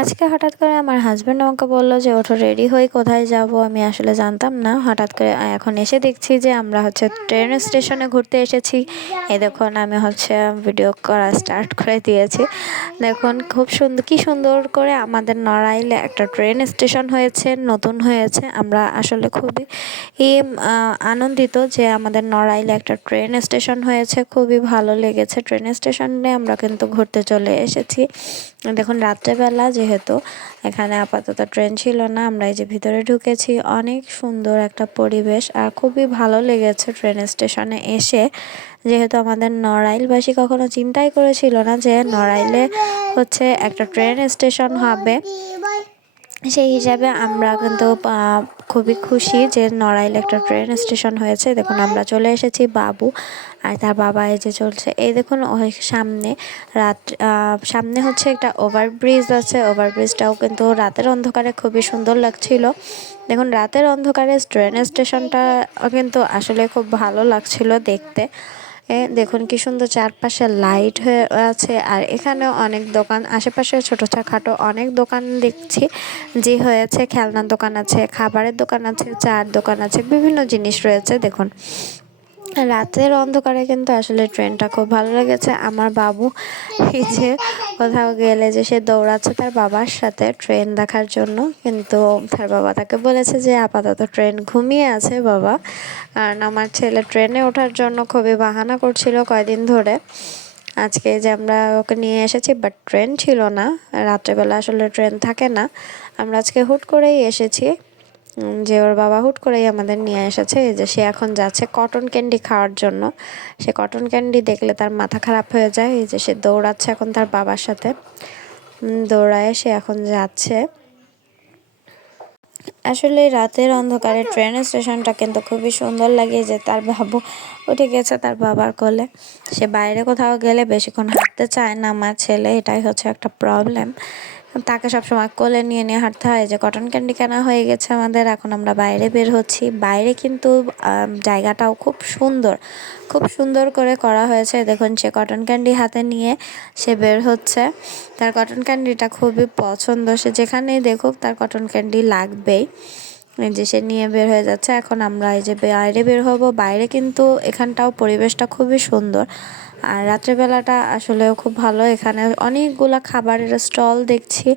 আজকে হঠাৎ করে আমার হাজব্যান্ড আমাকে বলল যে, ওঠো রেডি হয়ে কোথায় যাব? আমি আসলে জানতাম না। হঠাৎ করে এখন এসে দেখছি যে, আমরা হচ্ছে ট্রেন স্টেশনে ঘুরতে এসেছি। এ দেখুন, আমি হচ্ছে ভিডিও করা স্টার্ট করে দিয়েছি। দেখুন, খুব সুন্দর কী সুন্দর করে আমাদের নড়াইলে একটা ট্রেন স্টেশন হয়েছে, নতুন হয়েছে। আমরা আসলে খুবই আনন্দিত যে, আমাদের নড়াইলে একটা ট্রেন স্টেশন হয়েছে। খুবই ভালো লেগেছে। ট্রেন স্টেশনে আমরা কিন্তু ঘুরতে চলে এসেছি। দেখুন, রাত্রেবেলা যেহেতু এখানে আপাতত ট্রেন ছিল না, আমরা এই যে ভিতরে ঢুকেছি। অনেক সুন্দর একটা পরিবেশ আর খুবই ভালো লেগেছে ট্রেন স্টেশনে এসে। যেহেতু আমাদের নড়াইলবাসী কখনো চিন্তাই করেছিল না যে নড়াইলে হচ্ছে একটা ট্রেন স্টেশন হবে। সেই হিসাবে আমরা কিন্তু খুবই খুশি যে নড়াইল একটা ট্রেন স্টেশন হয়েছে। দেখুন, আমরা চলে এসেছি বাবু আর তার বাবা এই যে চলছে। এই দেখুন, ওই সামনে রাত সামনে হচ্ছে একটা ওভারব্রিজ আছে। ওভারব্রিজটাও কিন্তু রাতের অন্ধকারে খুবই সুন্দর লাগছিল। দেখুন, রাতের অন্ধকারে ট্রেন স্টেশনটা কিন্তু আসলে খুব ভালো লাগছিল দেখতে। দেখুন কি সুন্দর চারপাশে লাইট হয়ে আছে। আর এখানে অনেক দোকান, আশেপাশে ছোটো খাটো অনেক দোকান দেখছি। যে হয়েছে, খেলনার দোকান আছে, খাবারের দোকান আছে চার দোকান আছে, বিভিন্ন জিনিস রয়েছে, দেখুন। রাতের অন্ধকারে কিন্তু আসলে ট্রেনটা খুব ভালো লেগেছে। আমার বাবু এই যে কোথাও গেলে যে সে দৌড়াচ্ছে তার বাবার সাথে ট্রেন দেখার জন্য। কিন্তু তার বাবা তাকে বলেছে যে, আপাতত ট্রেন ঘুমিয়ে আছে বাবা। কারণ আমার ছেলে ট্রেনে ওঠার জন্য খুবই বাহানা করছিল কয়দিন ধরে। আজকে যে আমরা ওকে নিয়ে এসেছি, বাট ট্রেন ছিল না। রাত্রেবেলা আসলে ট্রেন থাকে না। আমরা আজকে হুট করেই এসেছি। যে ওর বাবা হুট করেই আমাদের নিয়ে এসেছে, যে সে এখন যাচ্ছে কটন ক্যান্ডি খাওয়ার জন্য। সে কটন ক্যান্ডি দেখলে তার মাথা খারাপ হয়ে যায়, এই যে সে দৌড়াচ্ছে এখন তার বাবার সাথে। দৌড়ায় সে এখন যাচ্ছে। আসলে রাতের অন্ধকারে ট্রেন স্টেশনটা কিন্তু খুবই সুন্দর লাগে যে তার বাবু উঠে গেছে তার বাবার কোলে। সে বাইরে কোথাও গেলে বেশিক্ষণ হাঁটতে চায় না আমার ছেলে, এটাই হচ্ছে একটা প্রবলেম তাকে সবসময় কোলে নিয়ে নিয়ে হাঁটতে হয়। যে কটন ক্যান্ডি কেনা হয়ে গেছে আমাদের, এখন আমরা বাইরে বের হচ্ছি। বাইরে কিন্তু জায়গাটাও খুব সুন্দর। খুব সুন্দর করে করা হয়েছে। দেখুন, সে কটন ক্যান্ডি হাতে নিয়ে সে বের হচ্ছে। তার কটন ক্যান্ডিটা খুবই পছন্দ। সে যেখানেই দেখুক, তার কটন ক্যান্ডি লাগবেই। যে সে নিয়ে বের হয়ে যাচ্ছে। এখন আমরা এই যে বাইরে বের হব। বাইরে কিন্তু এখানটাও পরিবেশটা খুবই সুন্দর। আর রাত্রেবেলাটা আসলেও খুব ভালো। এখানে অনেকগুলা খাবারের স্টল দেখছি।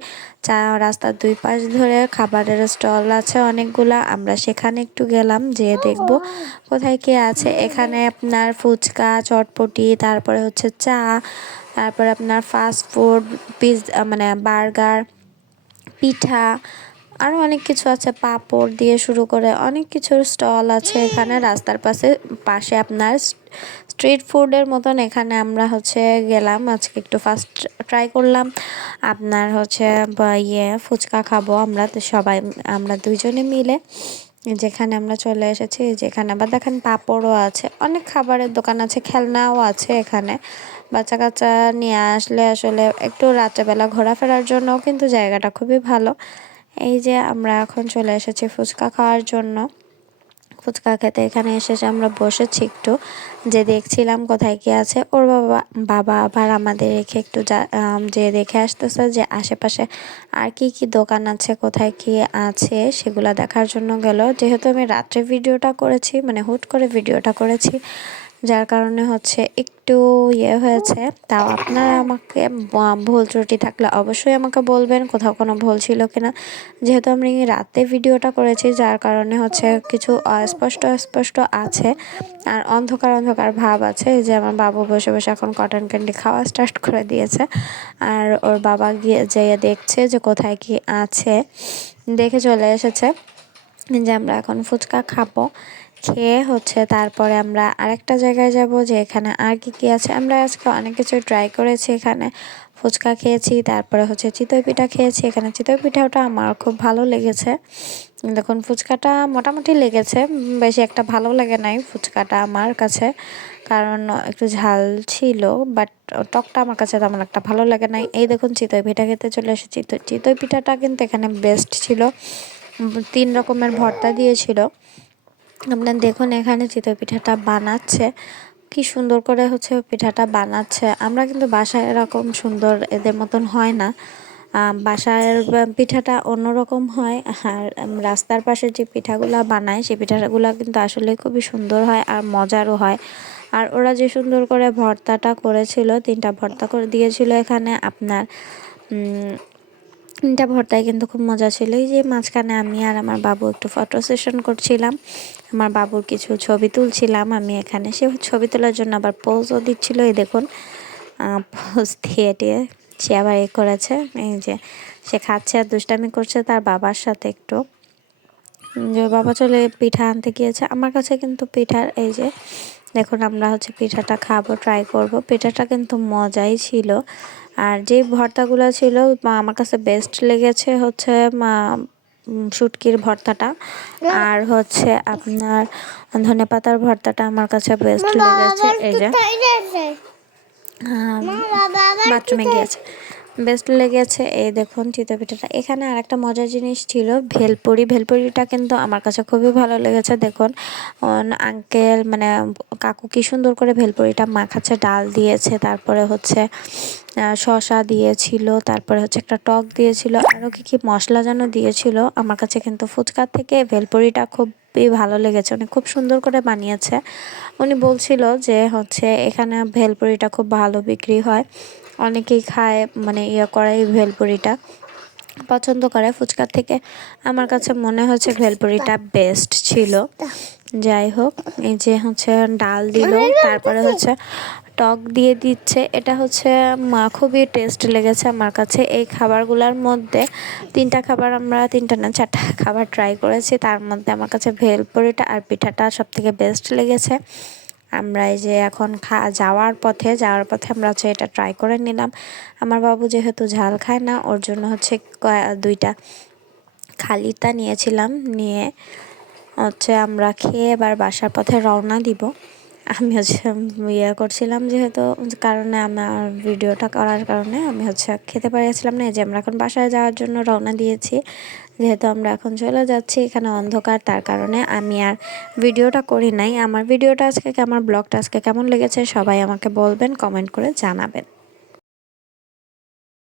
চা রাস্তার দুই পাশ ধরে খাবারের স্টল আছে অনেকগুলা। আমরা সেখানে একটু গেলাম, যেয়ে দেখব কোথায় কি আছে। এখানে আপনার ফুচকা, চটপটি, তারপরে হচ্ছে চা, তারপরে আপনার ফাস্ট ফুড পিৎজা মানে বার্গার পিঠা আরও অনেক কিছু আছে। পাপড় দিয়ে শুরু করে অনেক কিছুর স্টল আছে এখানে। রাস্তার পাশে পাশে আপনার স্ট্রিট ফুডের মতন এখানে আমরা হচ্ছে গেলাম। আজকে একটু ফার্স্ট ট্রাই করলাম। আপনার হচ্ছে ইয়ে ফুচকা খাব আমরা তো সবাই, আমরা দুইজনে মিলে। যেখানে আমরা চলে এসেছি, যেখানে আবার দেখেন পাপড়ও আছে। অনেক খাবারের দোকান আছে, খেলনাও আছে এখানে। বাচ্চা কাচ্চা নিয়ে আসলে আসলে একটু রাত্রেবেলা ঘোরাফেরার জন্যও কিন্তু জায়গাটা খুবই ভালো। এই যে আমরা এখন চলে এসেছি ফুচকা খাওয়ার জন্য। ফুচকা খেতে এখানে এসেছে আমরা বসেছি একটু, যে দেখছিলাম কোথায় কি আছে। ওর বাবা বাবা আবার আমাদের রেখে একটু যে দেখে আসতেছে যে আশেপাশে আর কি কি দোকান আছে, কোথায় কি আছে, সেগুলো দেখার জন্য গেল। যেহেতু আমি রাত্রে ভিডিওটা করেছি মানে হুট করে ভিডিওটা করেছি যার কারণে হচ্ছে একটু ইয়ে হয়েছে। তাও আপনারা আমাকে ভুল ত্রুটি থাকলে অবশ্যই আমাকে বলবেন কোথাও কোনো ভুল ছিল কিনা। যেহেতু আমি রাতে ভিডিওটা করেছি, যার কারণে হচ্ছে কিছু অস্পষ্ট অস্পষ্ট আছে আর অন্ধকার অন্ধকার ভাব আছে। যে আমার বাবু বসে বসে এখন কটন ক্যান্ডি খাওয়া স্টার্ট করে দিয়েছে। আর ওর বাবা গিয়ে যেয়ে দেখছে যে কোথায় কি আছে। দেখে চলে এসেছে যে আমরা এখন ফুচকা খাব। খেয়ে হচ্ছে তারপরে আমরা আরেকটা জায়গায় যাব যে এখানে আর কি কি আছে। আমরা আজকে অনেক কিছু ট্রাই করেছি এখানে। ফুচকা খেয়েছি, তারপরে হচ্ছে চিতই পিঠা খেয়েছি। এখানে চিতই পিঠাটা আমার খুব ভালো লেগেছে। দেখুন, ফুচকাটা মোটামুটি লেগেছে, বেশি একটা ভালো লাগে নাই ফুচকাটা আমার কাছে। কারণ একটু ঝাল ছিল বাট টকটা আমার কাছে তেমন একটা ভালো লাগে নাই। এই দেখুন, চিতই পিঠা খেতে চলে এসেছি। তো চিতই পিঠাটা কিন্তু এখানে বেস্ট ছিল। তিন রকমের ভর্তা দিয়েছিল। আপনার দেখুন এখানে চিতই পিঠাটা বানাচ্ছে, কি সুন্দর করে হচ্ছে পিঠাটা বানাচ্ছে। আমরা কিন্তু বাসায় এরকম সুন্দর এদের মতন হয় না। বাসার পিঠাটা অন্যরকম হয়, আর রাস্তার পাশে যে পিঠাগুলা বানায়, সেই পিঠাগুলা কিন্তু আসলে খুবই সুন্দর হয় আর মজারও হয়। আর ওরা যে সুন্দর করে ভর্তাটা করেছিল, তিনটা ভর্তা করে দিয়েছিল এখানে আপনার তিনটা ভর্তায় কিন্তু খুব মজা ছিল। এই যে মাঝখানে আমি আর আমার বাবু একটু ফটো সেশন করছিলাম। আমার বাবুর কিছু ছবি তুলছিলাম আমি এখানে। সে ছবি তোলার জন্য আবার পোজও দিচ্ছিল, এই দেখুন। পোজ দিয়ে দিয়ে সে আবার এ করেছে। এই যে সে খাচ্ছে আর দুষ্টামি করছে তার বাবার সাথে একটু। যে বাবা চলে পিঠা আনতে গিয়েছে আমার কাছে কিন্তু পিঠার এই যে দেখুন আমরা হচ্ছে পিঠাটা খাব ট্রাই করব। পিঠাটা কিন্তু মজাই ছিল। আর যে ভর্তাগুলো ছিল আমার কাছে বেস্ট লেগেছে হচ্ছে শুটকির ভর্তাটা। আর হচ্ছে আপনার ধনে পাতার ভর্তাটা আমার কাছে বেস্ট লেগেছে এই যে। বাথরুমে গিয়েছে। বেস্ট লেগেছে। এই দেখুন চিতই পিঠাটা। এখানে আরেকটা মজার জিনিস ছিল ভেলপুরি। ভেলপুরিটা কিন্তু আমার কাছে খুবই ভালো লেগেছে, দেখুন। আঙ্কেল মানে কাকু কি সুন্দর করে ভেলপুরিটা মাখাচ্ছে, ডাল দিয়েছে, তারপরে হচ্ছে শসা দিয়েছিল, তারপরে হচ্ছে একটা টক দিয়েছিল, আরও কি কি মশলা যেন দিয়েছিল, আমার কাছে কিন্তু ফুচকার থেকে ভেলপুরিটা খুবই ভালো লেগেছে। উনি খুব সুন্দর করে বানিয়েছে। উনি বলছিল যে হচ্ছে এখানে ভেলপুরিটা খুব ভালো বিক্রি হয়। অনেকেই খায় মানে ইয়ে করে এই ভেলপুরিটা। পছন্দ করে। ফুচকার থেকে আমার কাছে মনে হচ্ছে ভেলপুরিটা বেস্ট ছিল। যাই হোক, এই যে হচ্ছে ডাল দিল, তারপরে হচ্ছে টক দিয়ে দিচ্ছে। এটা হচ্ছে, মা খুবই টেস্ট লেগেছে আমার কাছে। এই খাবারগুলোর মধ্যে তিনটা খাবার আমরা, তিনটা না চারটা খাবার ট্রাই করেছি। তার মধ্যে আমার কাছে ভেলপুরিটা আর পিঠাটা সব থেকে বেস্ট লেগেছে। আমরা এই যে এখন খা, যাওয়ার পথে যাওয়ার পথে আমরা হচ্ছে এটা ট্রাই করে নিলাম। আমার বাবু যেহেতু ঝাল খায় না, ওর জন্য হচ্ছে দুইটা খালিটা নিয়েছিলাম। নিয়ে হচ্ছে আমরা খেয়ে এবার বাসার পথে রওনা দিব। আমি হচ্ছে ইয়ে করছিলাম যেহেতু কারণে আমার ভিডিওটা করার কারণে আমি হচ্ছে খেতে পারিয়েছিলাম না, এই যে আমরা এখন বাসায় যাওয়ার জন্য রওনা দিয়েছি। যেহেতু আমরা এখন চলে যাচ্ছি এখানে অন্ধকার, তার কারণে আমি আর ভিডিওটা করি নাই। আমার ভিডিওটা আজকে আমার ব্লগটা আজকে কেমন লেগেছে সবাই আমাকে বলবেন, কমেন্ট করে জানাবেন।